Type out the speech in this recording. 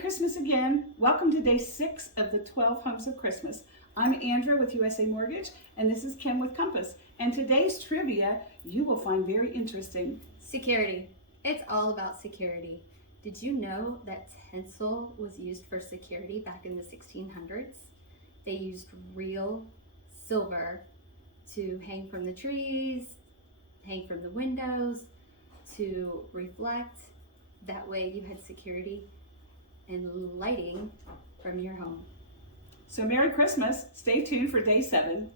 Christmas again. Welcome to day 6 of the 12 Homes of Christmas. I'm Andrea with USA Mortgage, and this is Kim with Compass. And today's trivia you will find very interesting. Security. It's all about security. Did you know that tinsel was used for security back in the 1600s? They used real silver to hang from the trees, hang from the windows, to reflect. That way you had security and lighting from your home. So Merry Christmas. Stay tuned for day 7.